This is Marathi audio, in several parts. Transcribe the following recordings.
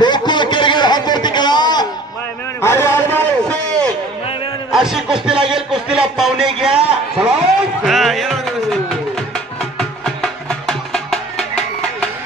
गोकुळ केरगेर हात वरती करा अशी कुस्ती लागेल. कुस्तीला पाहुणे घ्या.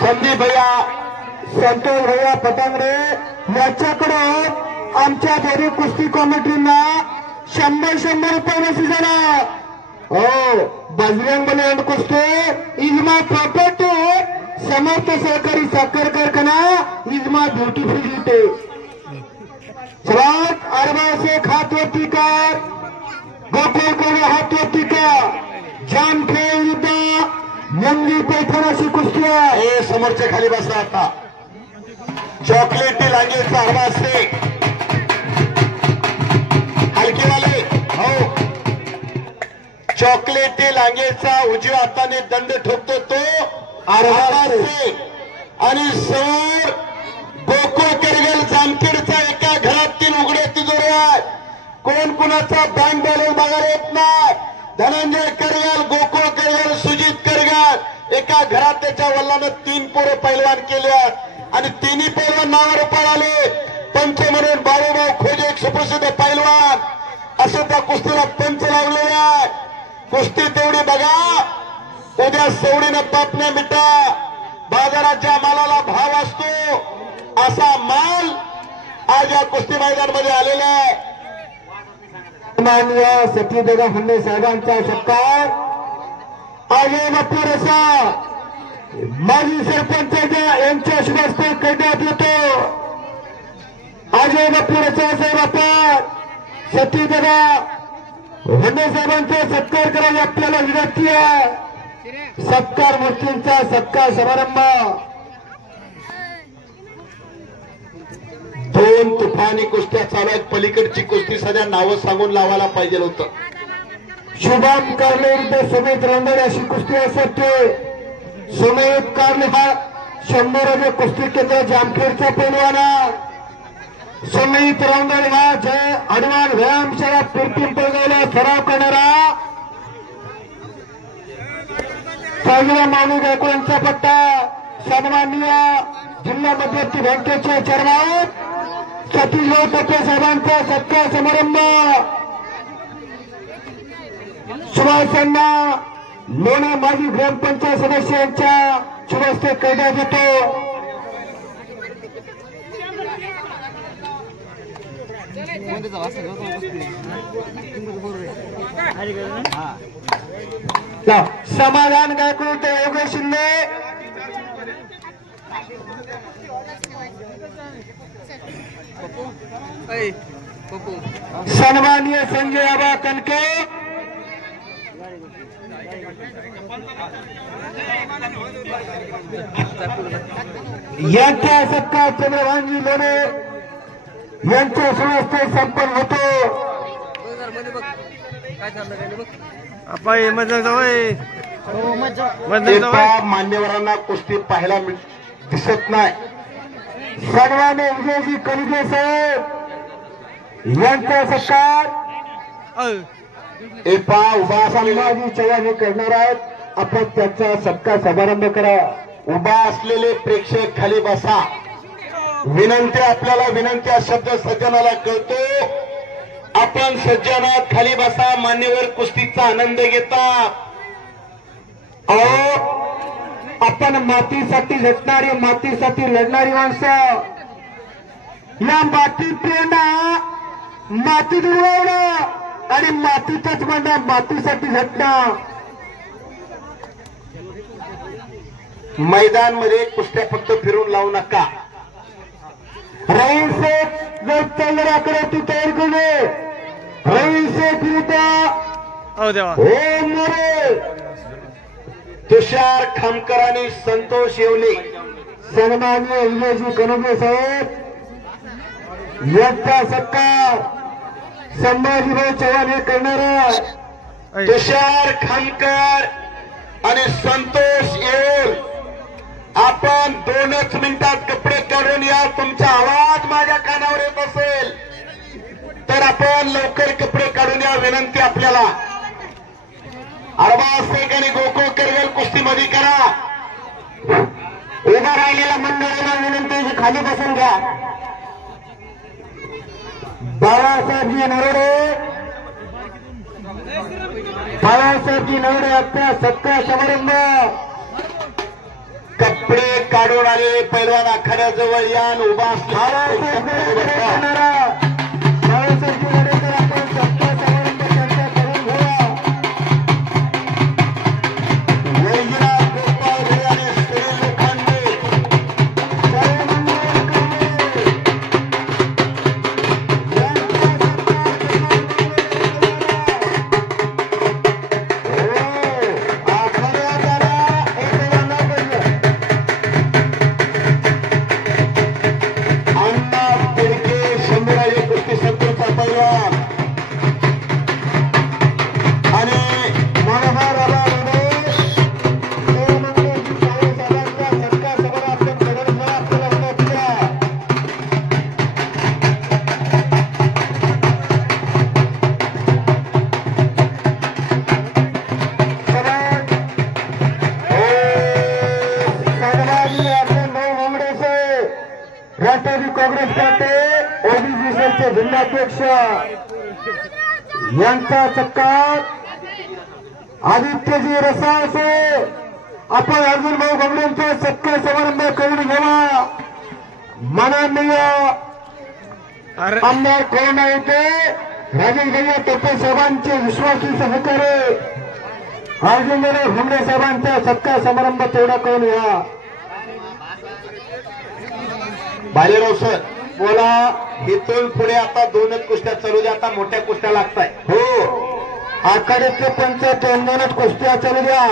संदीप भैया संतोष भैया पटांगरे याच्याकडून आमच्या दोन्ही कुस्ती कमिटींना 100 रुपये बक्षीस झाला. हो बजरंग बली कुस्ती इज माय प्रॉपर्टी. समर्थ सहकारी साखर कारखाना इज माय ब्युटिफुल इटे. सर्वात अरबा शेख हात वरती कर. गोकुळ कोणी हात वरती कर. जामखेड विरुद्ध नंदी पैठणाशी कुस्ती आहे. हे समोरच्या खाली बसला आता चॉकलेटी लागेलचा अरबा शेख हलकेवाले. हो चॉकलेटी लांगेचा उजव्या हाताने दंड ठोकतो तो अरबा शेख आणि समोर गोकुळ केरगेल जामखेडचा एका घरात 3 उघडे तिजोरे आहेत. कोण कुणाचा बँक बॅलन्स बघायला येत नाही. धनंजय करगल गोकुळ केरगेल सुजित करगल एका घरात त्याच्या वडिलांना 3 पोरं पैलवान केल्यात आणि तिन्ही पैलवान नावावर पळाले. पंच म्हणून बाळूभाऊ खोजे एक सुप्रसिद्ध पैलवान असं त्या कुस्तीला पंच लावलेले आहे. कुस्ती तेवढी बघा. उद्या सवडीनं पापण्या मिटा. बाजाराच्या मालाला भाव असतो असा माल आज या कुस्ती मैदानामध्ये आलेला आहे. माननीय सतीदादा फडणे साहेबांचा सत्कार अजय बापू रसा माजी सरपंच यांच्या शुभ हस्ते करण्यात येतो. अजय बापू रसा साहेब आपण सतीदादा फडणे साहेबांचा सत्कार करायला आपल्याला विनंती आहे. सत्कार मूर्तींचा सत्कार समारंभ 2 तुफानी कुस्त्या चालू आहेत. पलीकडची कुस्ती सध्या नावं सांगून लावायला पाहिजे होतं. शुभम कारले विरुद्ध सुमित रंगोळे अशी कुस्ती असते. सुमित कारले हा 100 कुस्ती केंद्र जामखेडचा पैलवान. सुमित रंगोळे हा जय हनुमान व्यायामशाळा पिंपळगावला सराव करणारा साजरा मानू गायकवाडांचा पट्टा. सन्माननीय जिल्हा मध्यवर्ती बँकेचे चेअरमन सतीशभाऊ टप्पे साहेबांचा सत्कार समारंभ सुभाषांना लोणे माजी ग्रामपंचायत सदस्य यांच्या शुभ हस्ते करण्यात येतो. समाधान गायकवाड योगेश शिंदे सन्माननीय संजय आबा कनके यांच्या सत्कार चंद्रभानजी लोणे यांच्या सुहस्ते संपन्न होतो. मान्यवरांना कुस्ती पाहायला दिसत नाही. सन्माननीय विजयजी कलिगे साहेब यांचा सत्कार उभा संभाजी चव्हाण हे करणार आहेत. आपण त्यांचा सत्कार समारंभ करा. उभा असलेले प्रेक्षक खाली बसा. विनंती आपल्याला विनंती शब्द सज्जनाला कळतो. आपण सज्जनात खाली बसा. मान्यवर कुस्तीचा आनंद घेता. आपण मातीसाठी झटणारी मातीसाठी लढणारी माणसं. या मातीत येणं मातीत उडवणं आणि मातीतच म्हणणं मातीसाठी झटणं. मैदान मध्ये कुस्त्या फक्त फिरून लावू नका. रहीम शेख जर चंद्राकडे तू तयार केले. रहीम शेख तुषार खामकर आणि संतोष येवले. सन्माननीय विजयजी कनोगे साहेब यांचा सत्कार संभाजीभाऊ चव्हाण हे करणार. तुषार खामकर आणि संतोष येवल आपण 2च मिनिटात कपडे काढून या. तुमचा आवाज माझ्या कानावर येत असेल तर आपण लवकर कपडे काढून या. विनंती आपल्याला. अरबा शेख आणि गोकुळ केरगेल कुस्तीमध्ये करा. उभा राहिलेल्या मंडळाला विनंती खाली बसून घ्या. बाळासाहेबजी नरोडे, बाळासाहेबजी नरोडे आपल्या सत्कार समारंभ. कपडे काढून आलेले पैलवान आखाड्याजवळ यान उभा बाळासाहेबजी नरोडेकर आपण सत्कार समारंभ चर्चा करून घेऊया. वैजनाथ गोपाळ घे आणि सुनील लोखंडे राष्ट्रवादी काँग्रेस पार्टी ओबीसी सेलचे जिल्हाध्यक्ष यांचा सत्कार आदित्यजी रसाळसे आपण अर्जुन भाऊ गवळेंचा सत्कार समारंभ करून घ्यावा. माननीय आमदार कोरोना येथे राजेश गैया टोपे साहेबांचे विश्वासू सहकारी अर्जुन घोंगडे साहेबांचा सत्कार समारंभ तेवढा करून घ्या. बाजीराव सर बोला. इथून पुढे आता दोनच कुस्त्या चालू द्या. आता मोठ्या कुस्त्या लागताय. हो, आखाड्याचे पंच दोनच कुस्त्या चालू द्या.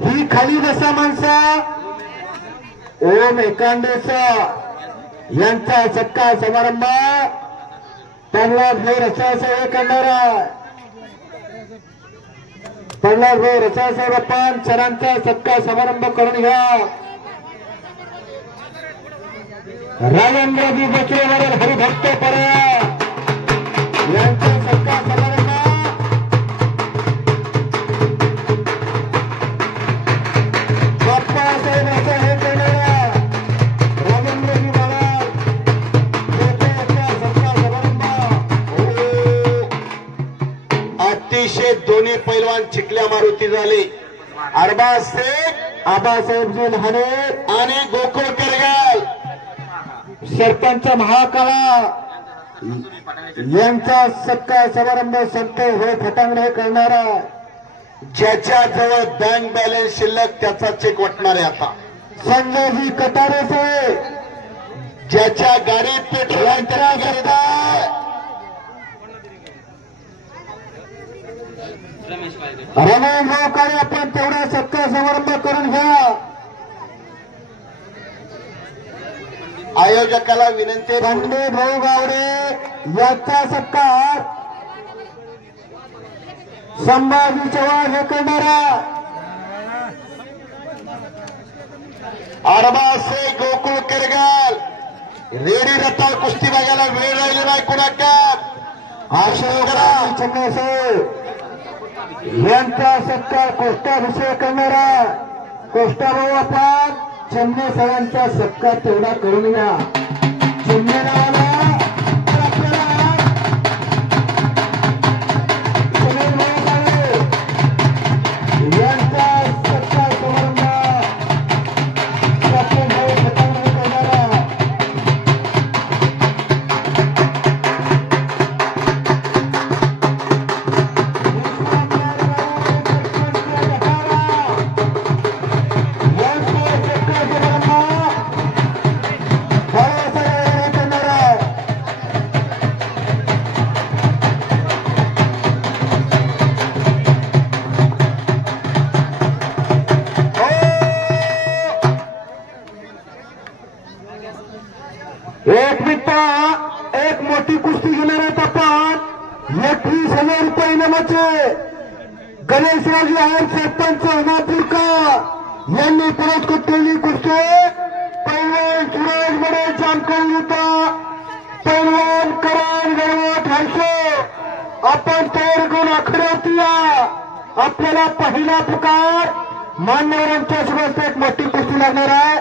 ही खाली बसा माणसा. ओम एकांडेचा यांचा सत्कार समारंभ प्रल्हाद भाऊ रसाळसाहेब करणारा. प्रल्हाद भाऊ रसाळसाहेब आपण सरांचा सत्कार समारंभ करून घ्या. राजेंद्रजी बचरेवर हरिभक्त परया यांचा सत्कार समारंभ. बाप्पासाहेब असं हे करणारा राजेंद्रजी महाराज यांचा सत्कार समारंभ. अतिशय दोन्ही पैलवान चिखल्या मारुती झाले. अरबाज शेख, आबासाहेबजी लहाने आणि गोकुळ करगाल सरपंच महाकाळा यांचा सत्कार समारंभ संतोष भाऊ फटांगडे करणारा. ज्याच्याजवळ बँक बॅलन्स शिल्लक त्याचा चेक वाटणार आहे. आता संजयजी कटारेचे ज्याच्या गाडीत पेट्रोल करता रमेश भाऊ काळे आपण तेवढा सत्कार समारंभ करून घ्या. आयोजकाला विनंती. पंडित भाऊ गावडे यांचा सत्कार संभाजी चव्हाण हे करणारा. अरबाज शेख, गोकुळ करगाल रेडी रताळ कुस्ती बघायला वेळ राहिली नाही कुणाका. अशोक चंद्रशेखर यांचा सत्कार कोष्टाभिषेक करणारा. कोष्टाभाऊ आपण चिमणे सरांचा सत्कार तेवढा करून घ्या. चिमणे नावाला सुनील भाऊ काळे यांचा सत्कार समारंभ कॅप्टन भाऊ फटांगडे करणारा. एक मिनिट, एक मोठी कुस्ती घेणार आहेत आपण. 21,000 रुपये इनामाचे गणेशराजी आहेत सरपंच नागपूरकर यांनी पुरस्कृत केलेली कुस्ती पैलवान सुरेश बडे जामखेड होता. पैलवान करण गणवत हायसो आपण तयार करून आखड्यावरती या. आपल्याला पहिला पुकार मान्यवरांच्या शुभेच्छा. एक मोठी कुस्ती लागणार आहे.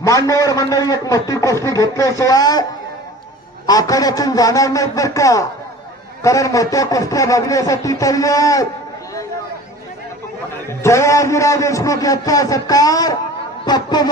मान्यवर मंडळी एक मोठी कुस्ती घेतल्याशिवाय आखाड्यातून जाणार नाहीत बरं का, कारण मोठ्या कुस्त्या बघण्यासाठी तरी आहेत. जयाजीराव देशमुख यांचा सत्कार पप्पू